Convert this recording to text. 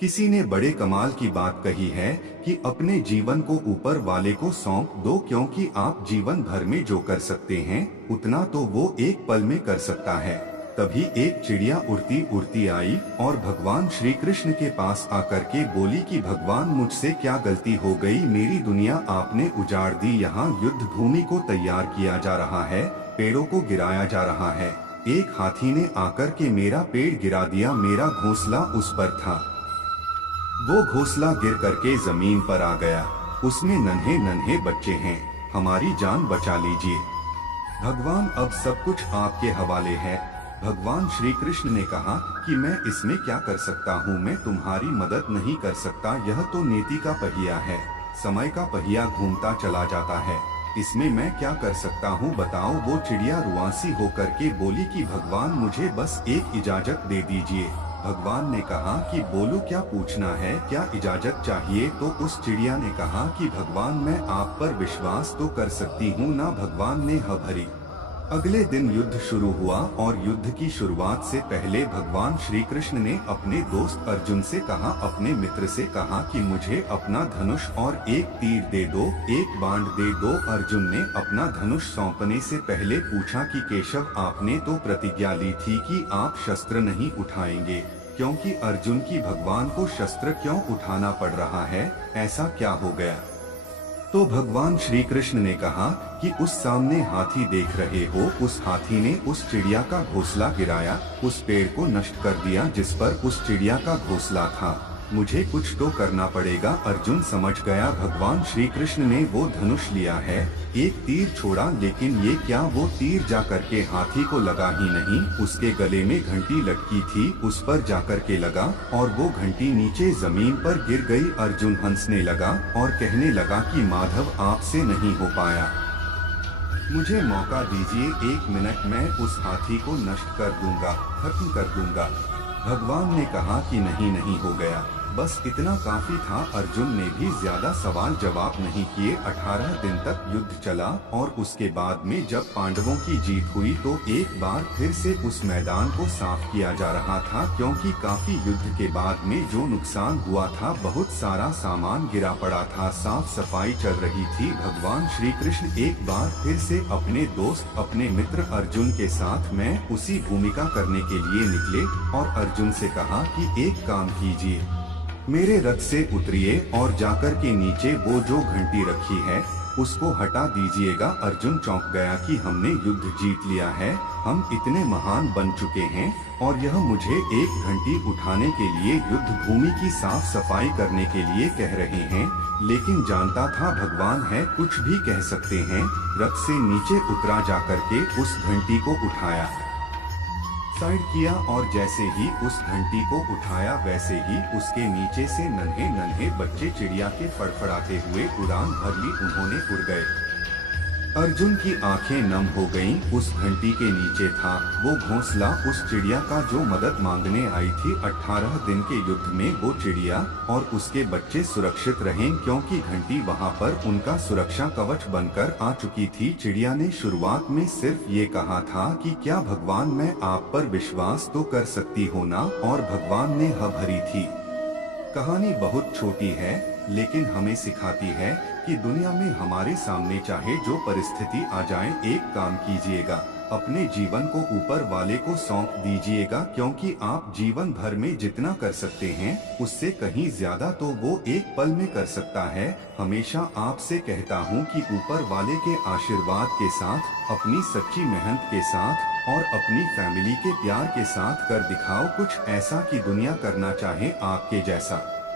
किसी ने बड़े कमाल की बात कही है कि अपने जीवन को ऊपर वाले को सौंप दो, क्योंकि आप जीवन भर में जो कर सकते हैं उतना तो वो एक पल में कर सकता है। तभी एक चिड़िया उड़ती उड़ती आई और भगवान श्री कृष्ण के पास आकर के बोली कि भगवान, मुझसे क्या गलती हो गई, मेरी दुनिया आपने उजाड़ दी। यहाँ युद्ध भूमि को तैयार किया जा रहा है, पेड़ों को गिराया जा रहा है, एक हाथी ने आकर के मेरा पेड़ गिरा दिया, मेरा घोंसला उस पर था, वो घोंसला गिर करके जमीन पर आ गया, उसमें नन्हे नन्हे बच्चे हैं, हमारी जान बचा लीजिए। भगवान, अब सब कुछ आपके हवाले है। भगवान श्री कृष्ण ने कहा कि मैं इसमें क्या कर सकता हूँ, मैं तुम्हारी मदद नहीं कर सकता, यह तो नीति का पहिया है, समय का पहिया घूमता चला जाता है, इसमें मैं क्या कर सकता हूँ बताओ। वो चिड़िया रुआंसी होकर के बोली कि भगवान, मुझे बस एक इजाजत दे दीजिए। भगवान ने कहा कि बोलो, क्या पूछना है, क्या इजाजत चाहिए। तो उस चिड़िया ने कहा कि भगवान, मैं आप पर विश्वास तो कर सकती हूँ ना। भगवान ने हाँ भरी। अगले दिन युद्ध शुरू हुआ और युद्ध की शुरुआत से पहले भगवान श्री कृष्ण ने अपने दोस्त अर्जुन से कहा, अपने मित्र से कहा कि मुझे अपना धनुष और एक तीर दे दो, एक बाण दे दो। अर्जुन ने अपना धनुष सौंपने से पहले पूछा कि केशव, आपने तो प्रतिज्ञा ली थी कि आप शस्त्र नहीं उठाएंगे, क्योंकि अर्जुन की भगवान को शस्त्र क्यों उठाना पड़ रहा है, ऐसा क्या हो गया। तो भगवान श्री कृष्ण ने कहा कि उस सामने हाथी देख रहे हो, उस हाथी ने उस चिड़िया का घोंसला गिराया, उस पेड़ को नष्ट कर दिया जिस पर उस चिड़िया का घोंसला था, मुझे कुछ तो करना पड़ेगा। अर्जुन समझ गया भगवान श्री कृष्ण ने वो धनुष लिया है, एक तीर छोड़ा, लेकिन ये क्या, वो तीर जा करके हाथी को लगा ही नहीं, उसके गले में घंटी लटकी थी, उस पर जाकर के लगा और वो घंटी नीचे जमीन पर गिर गई। अर्जुन हंसने लगा और कहने लगा कि माधव, आपसे नहीं हो पाया, मुझे मौका दीजिए, 1 मिनट, मैं उस हाथी को नष्ट कर दूंगा, खत्म कर दूंगा। भगवान ने कहा कि नहीं, नहीं हो गया, बस इतना काफी था। अर्जुन ने भी ज्यादा सवाल जवाब नहीं किए। 18 दिन तक युद्ध चला और उसके बाद में जब पांडवों की जीत हुई तो एक बार फिर से उस मैदान को साफ किया जा रहा था, क्योंकि काफी युद्ध के बाद में जो नुकसान हुआ था, बहुत सारा सामान गिरा पड़ा था, साफ सफाई चल रही थी। भगवान श्री कृष्ण एक बार फिर से अपने दोस्त, अपने मित्र अर्जुन के साथ में उसी भूमिका करने के लिए निकले और अर्जुन से कहा कि एक काम कीजिए, मेरे रथ से उतरिए और जाकर के नीचे वो जो घंटी रखी है उसको हटा दीजिएगा। अर्जुन चौंक गया कि हमने युद्ध जीत लिया है, हम इतने महान बन चुके हैं और यह मुझे एक घंटी उठाने के लिए, युद्ध भूमि की साफ सफाई करने के लिए कह रहे हैं। लेकिन जानता था भगवान है, कुछ भी कह सकते हैं। रथ से नीचे उतरा, जाकर के उस घंटी को उठाया, साइड किया और जैसे ही उस घंटी को उठाया वैसे ही उसके नीचे से नन्हे नन्हे बच्चे चिड़िया के फड़फड़ाते हुए उड़ान भर ली, उन्होंने उड़ गए। अर्जुन की आंखें नम हो गईं। उस घंटी के नीचे था वो घोंसला उस चिड़िया का जो मदद मांगने आई थी। 18 दिन के युद्ध में वो चिड़िया और उसके बच्चे सुरक्षित रहे, क्योंकि घंटी वहां पर उनका सुरक्षा कवच बनकर आ चुकी थी। चिड़िया ने शुरुआत में सिर्फ ये कहा था कि क्या भगवान, मैं आप पर विश्वास तो कर सकती हो ना, और भगवान ने हाँ भरी थी। कहानी बहुत छोटी है लेकिन हमें सिखाती है कि दुनिया में हमारे सामने चाहे जो परिस्थिति आ जाए, एक काम कीजिएगा, अपने जीवन को ऊपर वाले को सौंप दीजिएगा, क्योंकि आप जीवन भर में जितना कर सकते हैं उससे कहीं ज्यादा तो वो एक पल में कर सकता है। हमेशा आपसे कहता हूँ कि ऊपर वाले के आशीर्वाद के साथ, अपनी सच्ची मेहनत के साथ और अपनी फैमिली के प्यार के साथ कर दिखाओ कुछ ऐसा कि दुनिया करना चाहे आपके जैसा।